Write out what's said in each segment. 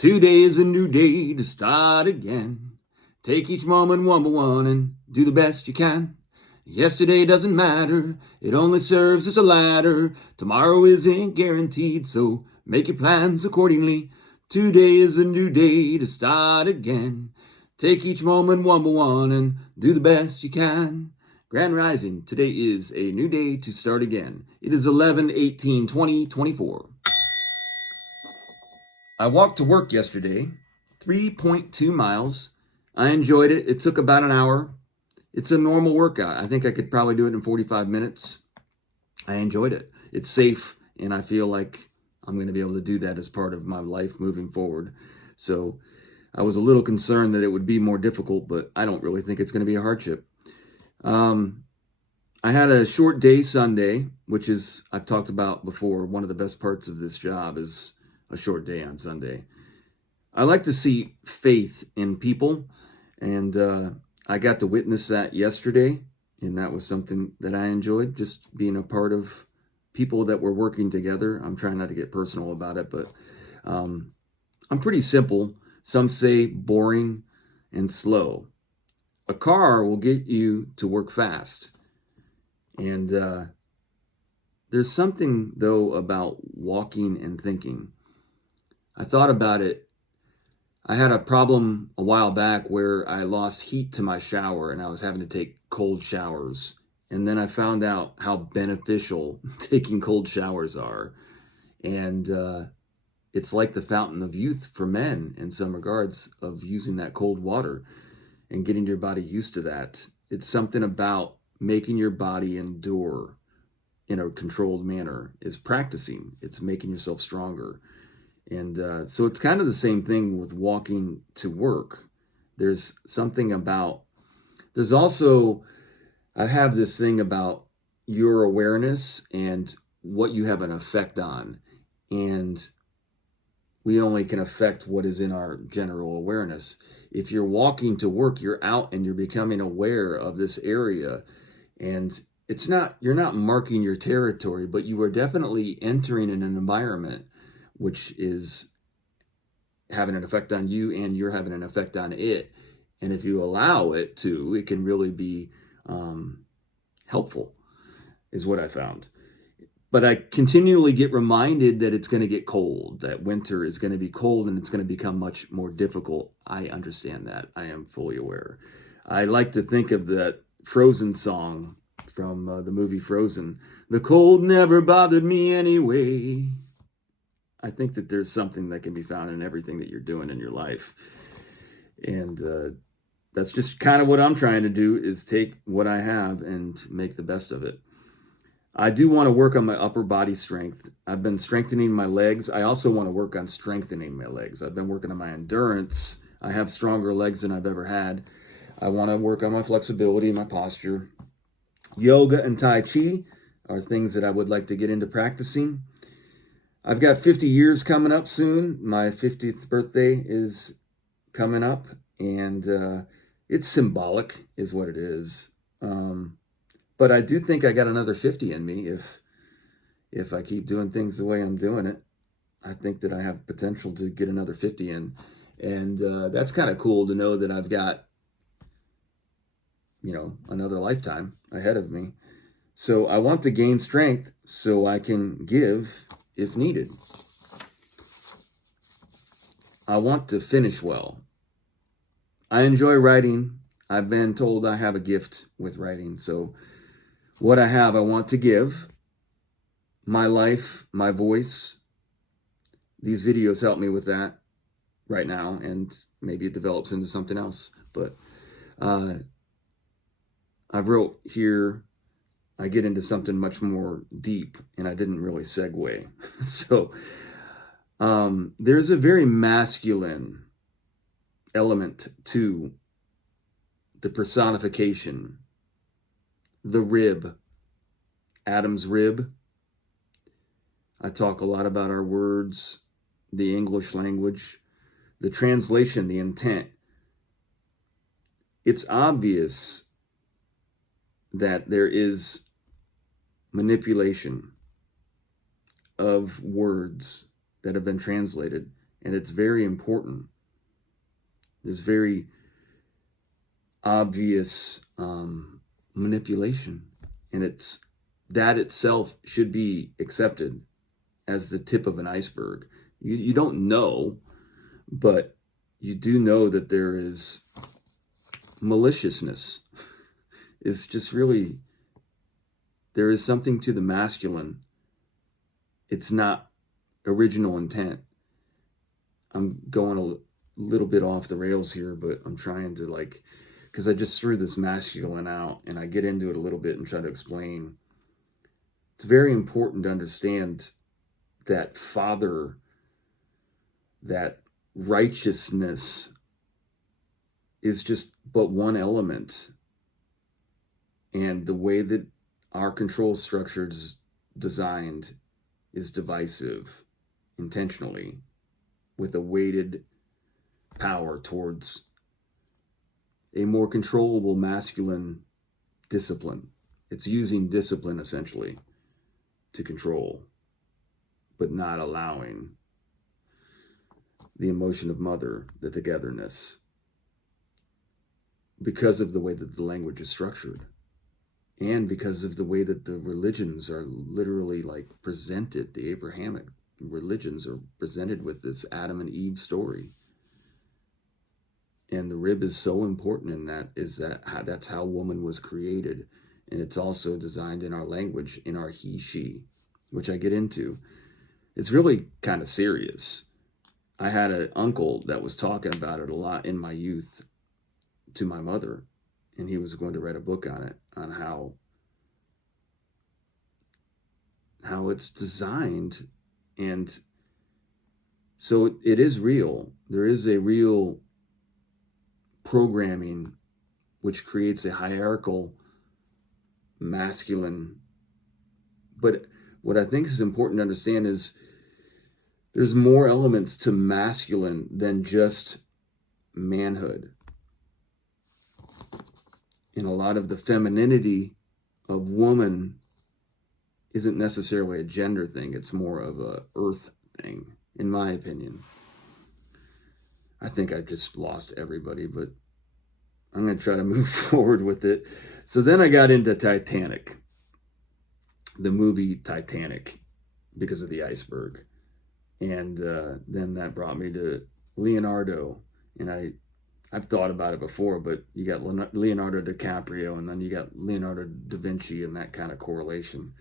Today is a new day to start again. Take each moment one by one and do the best you can. Yesterday doesn't matter, it only serves as a ladder. Tomorrow isn't guaranteed, so make your plans accordingly. Today is a new day to start again. Take each moment one by one and do the best you can. Grand Rising, today is a new day to start again. It is 11/18/2024. I walked to work yesterday, 3.2 miles. I enjoyed it. It took about an hour. It's a normal workout. I think I could probably do it in 45 minutes. I enjoyed it. It's safe, and I feel like I'm going to be able to do that as part of my life moving forward. So I was a little concerned that it would be more difficult, but I don't really think it's going to be a hardship. I had a short day Sunday, which is, I've talked about before, one of the best parts of this job is a short day on Sunday. I like to see faith in people, and I got to witness that yesterday, and that was something that I enjoyed, just being a part of people that were working together. I'm trying not to get personal about it, but I'm pretty simple. Some say boring and slow. A car will get you to work fast, and there's something, though, about walking and thinking. I thought about it. I had a problem a while back where I lost heat to my shower and I was having to take cold showers. And then I found out how beneficial taking cold showers are. And it's like the fountain of youth for men in some regards, of using that cold water and getting your body used to that. It's something about making your body endure in a controlled manner is practicing. It's making yourself stronger. And so it's kind of the same thing with walking to work. There's something about, there's also, I have this thing about your awareness and what you have an effect on. And we only can affect what is in our general awareness. If you're walking to work, you're out and you're becoming aware of this area. And it's not, you're not marking your territory, but you are definitely entering in an environment which is having an effect on you, and you're having an effect on it. And if you allow it to, it can really be helpful, is what I found. But I continually get reminded that it's going to get cold, that winter is going to be cold and it's going to become much more difficult. I understand that. I am fully aware. I like to think of that Frozen song from the movie Frozen. The cold never bothered me anyway. I think that there's something that can be found in everything that you're doing in your life. And that's just kind of what I'm trying to do, is take what I have and make the best of it. I do want to work on my upper body strength. I've been strengthening my legs. I also want to work on strengthening my legs. I've been working on my endurance. I have stronger legs than I've ever had. I want to work on my flexibility, my posture. Yoga and Tai Chi are things that I would like to get into practicing. I've got 50 years coming up soon. My 50th birthday is coming up, and it's symbolic, is what it is. But I do think I got another 50 in me if I keep doing things the way I'm doing it. I think that I have potential to get another 50 in, and that's kind of cool to know that I've got, another lifetime ahead of me. So I want to gain strength so I can give if needed. I want to finish well. I enjoy writing. I've been told I have a gift with writing. So what I have, I want to give. My life, my voice. These videos help me with that right now, and maybe it develops into something else. But I've wrote here, I get into something much more deep, and I didn't really segue. So there's a very masculine element to the personification, the rib, Adam's rib. I talk a lot about our words, the English language, the translation, the intent. It's obvious that there is manipulation of words that have been translated And it's very important. There's very obvious manipulation, and that itself should be accepted as the tip of an iceberg. You don't know, but you do know that there is maliciousness. Is just really, there is something to the masculine. It's not original intent. I'm going a little bit off the rails here, but I'm trying to because I just threw this masculine out and I get into it a little bit and try to explain. It's very important to understand that father, that righteousness is just but one element. And the way that our control structure is designed is divisive intentionally, with a weighted power towards a more controllable masculine discipline. It's using discipline essentially to control, but not allowing the emotion of mother, the togetherness, because of the way that the language is structured, and because of the way that the religions are literally presented. The Abrahamic religions are presented with this Adam and Eve story. And the rib is so important in that, that's how woman was created. And it's also designed in our language, in our he, she, which I get into. It's really kind of serious. I had an uncle that was talking about it a lot in my youth to my mother, and he was going to write a book on it, on how it's designed. And so it is real. There is a real programming which creates a hierarchical masculine. But what I think is important to understand is there's more elements to masculine than just manhood. And a lot of the femininity of woman isn't necessarily a gender thing. It's more of a earth thing, in my opinion. I think I just lost everybody, but I'm going to try to move forward with it. So then I got into Titanic, the movie Titanic, because of the iceberg. And then that brought me to Leonardo. And I've thought about it before, but you got Leonardo DiCaprio, and then you got Leonardo da Vinci, and that kind of correlation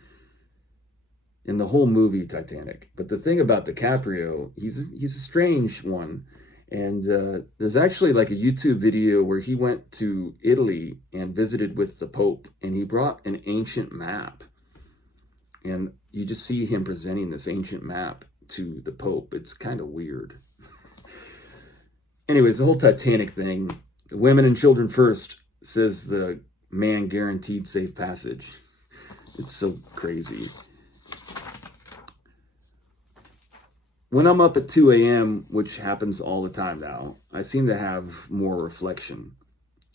in the whole movie Titanic. But the thing about DiCaprio, he's a strange one. And there's actually a YouTube video where he went to Italy and visited with the Pope, and he brought an ancient map. And you just see him presenting this ancient map to the Pope. It's kind of weird. Anyways, the whole Titanic thing, women and children first, says the man guaranteed safe passage. It's so crazy. When I'm up at 2 a.m., which happens all the time now, I seem to have more reflection.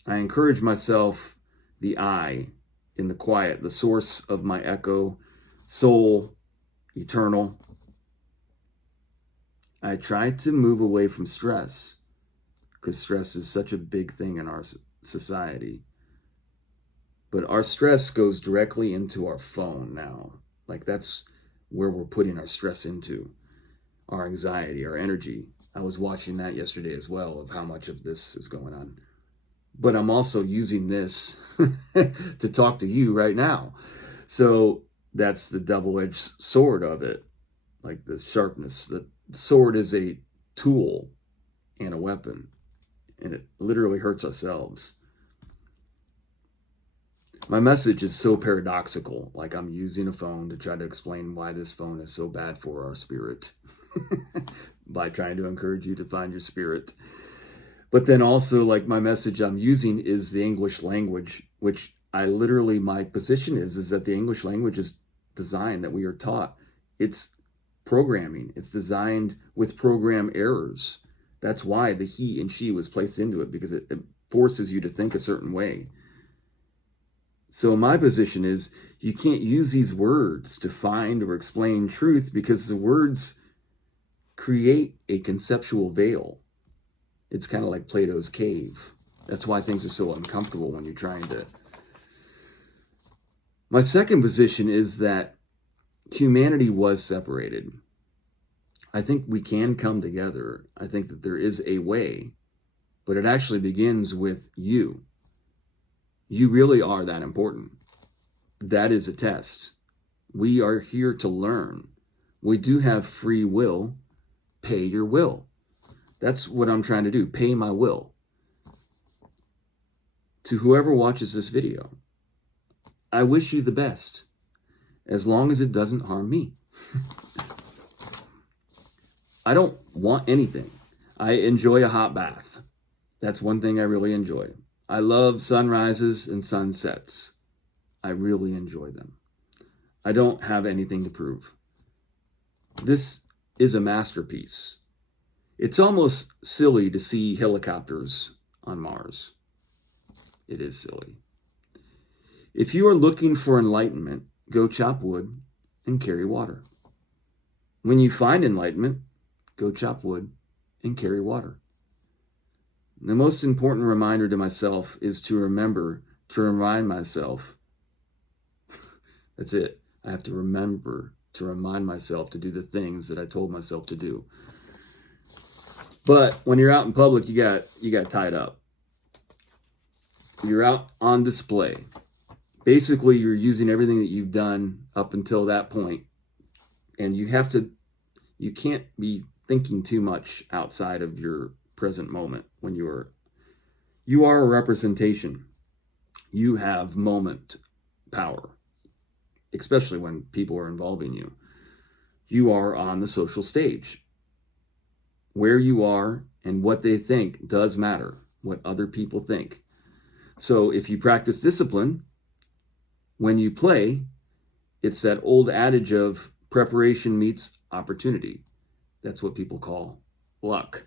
I encourage myself, the I, in the quiet, the source of my echo, soul, eternal. I try to move away from stress, because stress is such a big thing in our society. But our stress goes directly into our phone now. That's where we're putting our stress into. Our anxiety, our energy. I was watching that yesterday as well, of how much of this is going on. But I'm also using this to talk to you right now. So that's the double-edged sword of it, the sharpness. The sword is a tool and a weapon, and it literally hurts ourselves. My message is so paradoxical, I'm using a phone to try to explain why this phone is so bad for our spirit. By trying to encourage you to find your spirit. But then also, my message I'm using is the English language, which my position is that the English language is designed, that we are taught. It's programming. It's designed with program errors. That's why the he and she was placed into it, because it forces you to think a certain way. So my position is you can't use these words to find or explain truth, because the words create a conceptual veil. It's kind of like Plato's cave. That's why things are so uncomfortable when you're trying to. My second position is that humanity was separated. I think we can come together. I think that there is a way, but it actually begins with you. You really are that important. That is a test. We are here to learn. We do have free will. Pay your will. That's what I'm trying to do. Pay my will. To whoever watches this video, I wish you the best, as long as it doesn't harm me. I don't want anything. I enjoy a hot bath. That's one thing I really enjoy. I love sunrises and sunsets. I really enjoy them. I don't have anything to prove. This is a masterpiece. It's almost silly to see helicopters on Mars. It is silly. If you are looking for enlightenment, go chop wood and carry water. When you find enlightenment, go chop wood and carry water. The most important reminder to myself is to remember to remind myself. That's it. I have to remember to remind myself to do the things that I told myself to do. But when you're out in public, you got tied up. You're out on display. Basically, you're using everything that you've done up until that point, and you can't be thinking too much outside of your present moment. When you are a representation. You have moment power, especially when people are involving you. You are on the social stage. Where you are and what they think does matter, what other people think. So if you practice discipline, when you play, it's that old adage of preparation meets opportunity. That's what people call luck.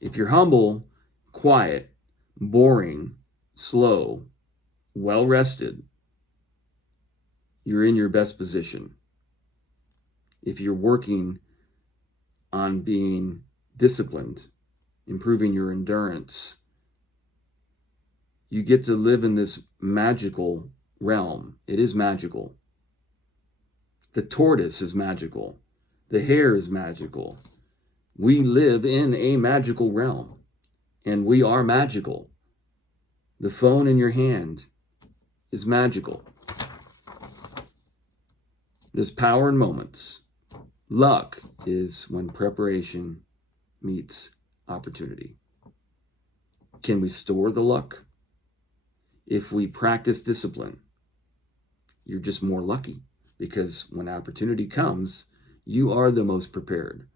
If you're humble, quiet, boring, slow, well-rested, you're in your best position. If you're working on being disciplined, improving your endurance, you get to live in this magical realm. It is magical. The tortoise is magical. The hare is magical. We live in a magical realm, and we are magical. The phone in your hand is magical. There's power in moments. Luck is when preparation meets opportunity. Can we store the luck? If we practice discipline, you're just more lucky, because when opportunity comes, you are the most prepared.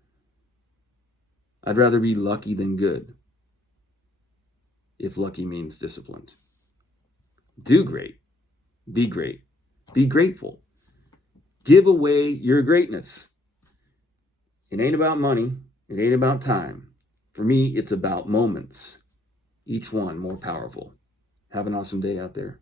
I'd rather be lucky than good, if lucky means disciplined. Do great. Be great. Be grateful. Give away your greatness. It ain't about money. It ain't about time. For me, it's about moments, each one more powerful. Have an awesome day out there.